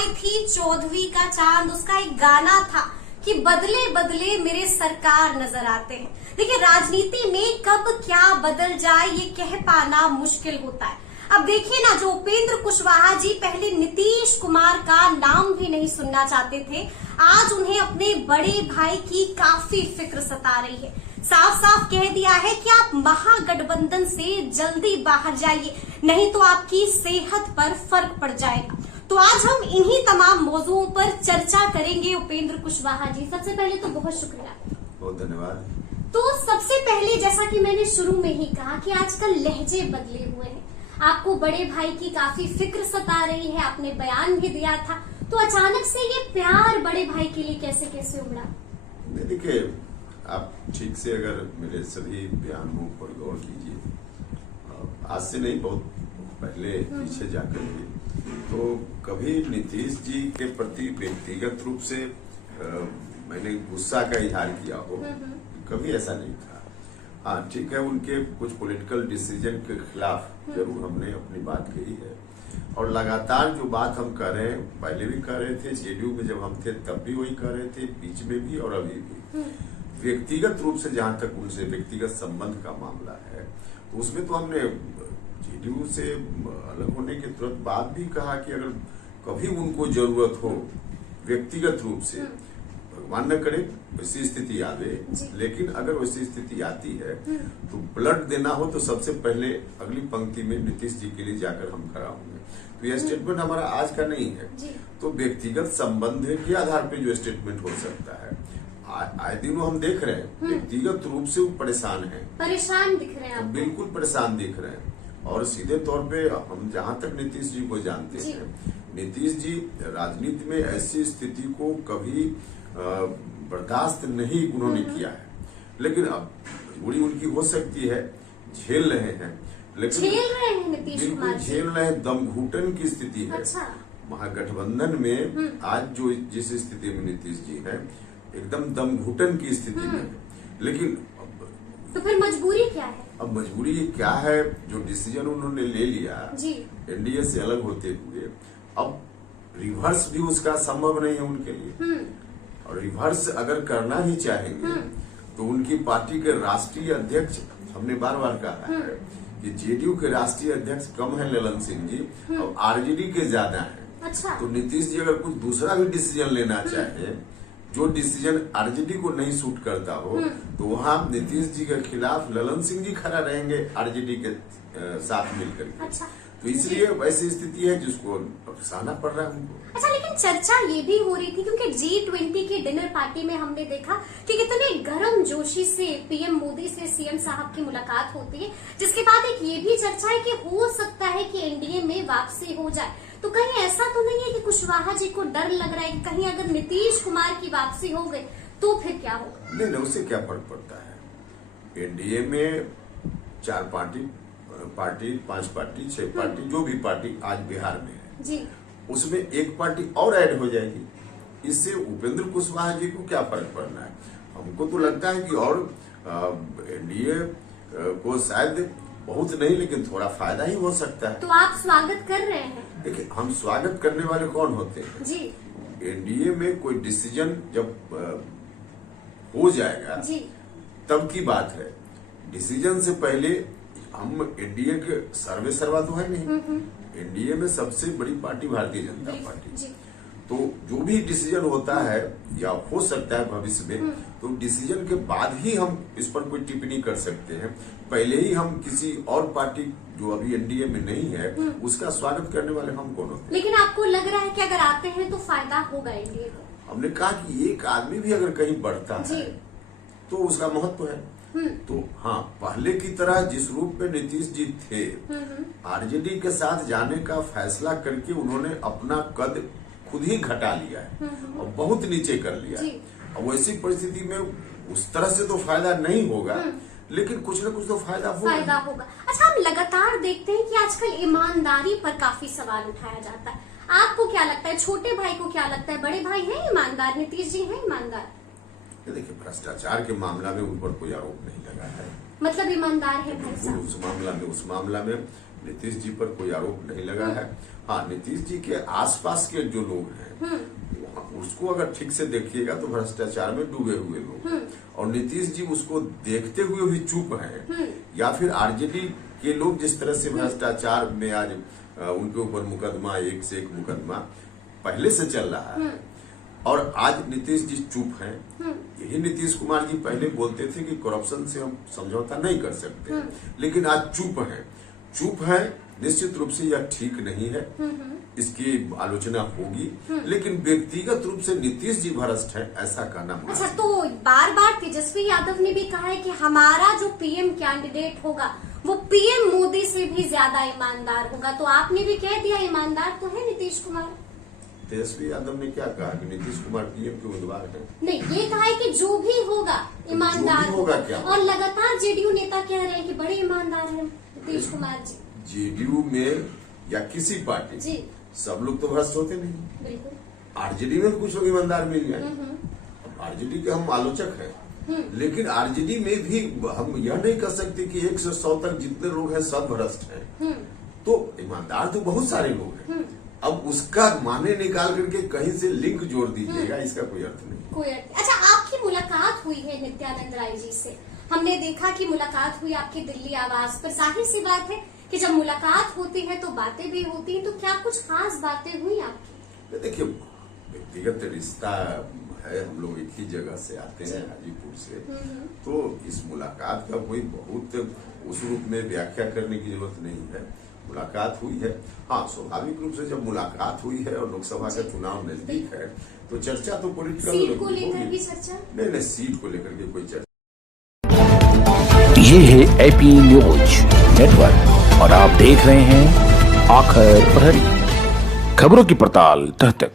आई थी चौदहवीं का चांद, उसका एक गाना था कि बदले बदले मेरे सरकार नजर आते हैं। देखिए, राजनीति में कब क्या बदल जाए ये कह पाना मुश्किल होता है। अब देखिए ना, जो उपेंद्र कुशवाहा जी पहले नीतीश कुमार का नाम भी नहीं सुनना चाहते थे, आज उन्हें अपने बड़े भाई की काफी फिक्र सता रही है। साफ साफ कह दिया है कि आप महागठबंधन से जल्दी बाहर जाइए, नहीं तो आपकी सेहत पर फर्क पड़ जाएगा। तो आज हम इन्हीं तमाम मौजूओं पर चर्चा करेंगे उपेंद्र कुशवाहा जी। सबसे पहले तो बहुत शुक्रिया, बहुत धन्यवाद। तो सबसे पहले, जैसा कि मैंने शुरू में ही कहा कि आजकल लहजे बदले हुए हैं, आपको बड़े भाई की काफी फिक्र सता रही है, आपने बयान भी दिया था, तो अचानक से ये प्यार बड़े भाई के लिए कैसे कैसे उमड़ा? देखिए, आप ठीक से अगर मेरे सभी बयानों पर गौर कीजिए, आज से नहीं, बहुत पहले पीछे जाकर भी, तो कभी नीतीश जी के प्रति व्यक्तिगत रूप से मैंने गुस्सा का इजहार किया हो, कभी ऐसा नहीं था। हाँ, ठीक है, उनके कुछ पॉलिटिकल डिसीजन के खिलाफ जरूर हमने अपनी बात कही है, और लगातार जो बात हम कर रहे हैं, पहले भी कर रहे थे, जेडीयू में जब हम थे तब भी वही कर रहे थे, बीच में भी और अभी भी। व्यक्तिगत रूप से जहां तक उनसे व्यक्तिगत संबंध का मामला है, तो उसमें तो हमने जेडीयू से अलग होने के तुरंत बाद भी कहा कि अगर कभी उनको जरूरत हो व्यक्तिगत रूप से, भगवान न करे वैसी स्थिति आवे, लेकिन अगर वैसी स्थिति आती है तो ब्लड देना हो तो सबसे पहले अगली पंक्ति में नीतीश जी के लिए जाकर हम खड़ा होंगे। तो यह स्टेटमेंट हमारा आज का नहीं है, तो व्यक्तिगत संबंध के आधार पे जो स्टेटमेंट हो सकता है। आए दिन हम देख रहे हैं व्यक्तिगत रूप से वो परेशान है, परेशान दिख रहे हैं, बिल्कुल परेशान दिख रहे हैं। और सीधे तौर पे हम जहां तक नीतीश जी को जानते हैं, नीतीश जी राजनीति में ऐसी स्थिति को कभी बर्दाश्त नहीं उन्होंने किया है, लेकिन अब मजबूरी उनकी हो सकती है, झेल रहे हैं, लेकिन झेल रहे हैं नीतीश कुमार, बिल्कुल झेल रहे हैं। दम घुटन की स्थिति है। अच्छा। महागठबंधन में आज जो जिस स्थिति में नीतीश जी है, एकदम दम घुटन की स्थिति में है। लेकिन तो फिर मजबूरी क्या है? अब मजबूरी क्या है, जो डिसीजन उन्होंने ले लिया एनडीए से अलग होते हुए, अब रिवर्स भी उसका संभव नहीं है उनके लिए। और रिवर्स अगर करना ही चाहेंगे तो उनकी पार्टी के राष्ट्रीय अध्यक्ष, हमने बार बार कहा है कि जेडीयू के राष्ट्रीय अध्यक्ष कम है ललन सिंह जी, और आरजेडी के ज्यादा है। अच्छा। तो नीतीश जी अगर कुछ दूसरा भी डिसीजन लेना चाहे, जो डिसीजन आरजेडी को नहीं सूट करता हो, तो वहाँ नीतीश जी के खिलाफ ललन सिंह जी खड़ा रहेंगे आरजेडी के साथ मिलकर। अच्छा। तो इसलिए वैसी स्थिति है जिसको सहना पड़ रहा है उनको। अच्छा, लेकिन चर्चा ये भी हो रही थी क्योंकि G20 की डिनर पार्टी में हमने देखा कि कितने गर्म जोशी से पीएम मोदी से सीएम साहब की मुलाकात होती है, जिसके बाद एक ये भी चर्चा है कि हो सकता है कि एनडीए में वापसी हो जाए। तो कहीं ऐसा तो नहीं है कि कुशवाहा जी को डर लग रहा है कि कहीं अगर नीतीश कुमार की वापसी हो गई तो फिर क्या होगा? नहीं, उससे क्या फर्क पड़ता है। एनडीए में 4 पार्टी, 5 पार्टी, 6 पार्टी, जो भी पार्टी आज बिहार में है जी, उसमें एक पार्टी और ऐड हो जाएगी। इससे उपेंद्र कुशवाहा जी को क्या फर्क पड़ना है? हमको तो लगता है कि और एनडीए को शायद बहुत नहीं, लेकिन थोड़ा फायदा ही हो सकता है। तो आप स्वागत कर रहे हैं? देखिए, हम स्वागत करने वाले कौन होते हैं जी। एनडीए में कोई डिसीजन जब हो जाएगा जी, तब की बात है। डिसीजन से पहले हम एनडीए के सर्वे सर्वा तो है नहीं। एनडीए में सबसे बड़ी पार्टी भारतीय जनता पार्टी। जी। तो जो भी डिसीजन होता है या हो सकता है भविष्य में, तो डिसीजन के बाद ही हम इस पर कोई टिप्पणी कर सकते हैं। पहले ही हम किसी और पार्टी जो अभी एनडीए में नहीं है उसका स्वागत करने वाले हम कौन होते हैं? लेकिन आपको लग रहा है कि अगर आते हैं तो फायदा होगा एनडीए को? हमने कहा कि एक आदमी भी अगर कहीं बढ़ता है तो उसका महत्व है। तो हाँ, पहले की तरह जिस रूप में नीतीश जी थे, आरजेडी के साथ जाने का फैसला करके उन्होंने अपना कद खुद ही घटा लिया है और बहुत नीचे कर लिया है। अब वैसी परिस्थिति में उस तरह से तो फायदा नहीं होगा, लेकिन कुछ न कुछ तो फायदा होगा। अच्छा, हम लगातार देखते हैं कि आजकल ईमानदारी पर काफी सवाल उठाया जाता है। आपको क्या लगता है, छोटे भाई को क्या लगता है, बड़े भाई हैं ईमानदार, नीतीश जी हैं ईमानदार? देखिए, भ्रष्टाचार के मामला में उन पर कोई आरोप नहीं लगा है, मतलब ईमानदार है भाई साहब। उस मामला में नीतीश जी पर कोई आरोप नहीं लगा है। हाँ, नीतीश जी के आसपास के जो लोग हैं उसको अगर ठीक से देखिएगा तो भ्रष्टाचार में डूबे हुए लोग हैं, और नीतीश जी उसको देखते हुए भी चुप हैं, या फिर आरजेडी के लोग जिस तरह से भ्रष्टाचार में आज उनके ऊपर मुकदमा, एक से एक मुकदमा पहले से चल रहा है, और आज नीतीश जी चुप हैं। यही नीतीश कुमार जी पहले बोलते थे कि करप्शन से हम समझौता नहीं कर सकते, लेकिन आज चुप है। निश्चित रूप से यह ठीक नहीं है, इसकी आलोचना होगी, लेकिन व्यक्तिगत रूप से नीतीश जी भ्रष्ट है ऐसा कहना मुश्किल। अच्छा, तो बार बार तेजस्वी यादव ने भी कहा है कि हमारा जो पीएम कैंडिडेट होगा वो पीएम मोदी से भी ज्यादा ईमानदार होगा, तो आपने भी कह दिया ईमानदार तो है नीतीश कुमार। तेजस्वी यादव ने क्या कहा कि नीतीश कुमार पीएम के उम्मीदवार हैं? नहीं, ये कहा है कि जो भी होगा ईमानदार जो भी होगा क्या? और लगातार जेडीयू नेता कह रहे हैं कि बड़े ईमानदार हैं नीतीश कुमार जी। जेडीयू में या किसी पार्टी जी, सब लोग तो भ्रष्ट होते नहीं, बिल्कुल। आरजेडी में भी कुछ लोग ईमानदार मिल जाए। आरजेडी के हम आलोचक हैं, लेकिन आरजेडी में भी हम यह नहीं कह सकते कि 1 से 100 तक जितने लोग हैं सब भ्रष्ट हैं। तो ईमानदार तो बहुत सारे लोग हैं। अब उसका माने निकाल करके कहीं से लिंक जोड़ दीजिएगा, इसका कोई अर्थ नहीं। कोई अर्थ। अच्छा, आपकी मुलाकात हुई है नित्यानंद राय जी से, हमने देखा कि मुलाकात हुई आपकी दिल्ली आवास पर। जाहिर सी बात है कि जब मुलाकात होती है तो बातें भी होती हैं, तो क्या कुछ खास बातें हुई आपकी? देखिए, व्यक्तिगत रिश्ता है, हम लोग एक ही जगह से आते हैं, हाजीपुर से, तो इस मुलाकात का कोई बहुत उस रूप में व्याख्या करने की जरूरत नहीं है। मुलाकात हुई है। हाँ, स्वाभाविक रूप से जब मुलाकात हुई है और लोकसभा का चुनाव नजदीक है तो चर्चा तो पॉलिटिकल सीट को लेकर भी चर्चा? नहीं, सीट को लेकर के कोई चर्चा। ये है एपी न्यूज नेटवर्क और आप देख रहे हैं आखिर प्रहरी, खबरों की पड़ताल तह तक।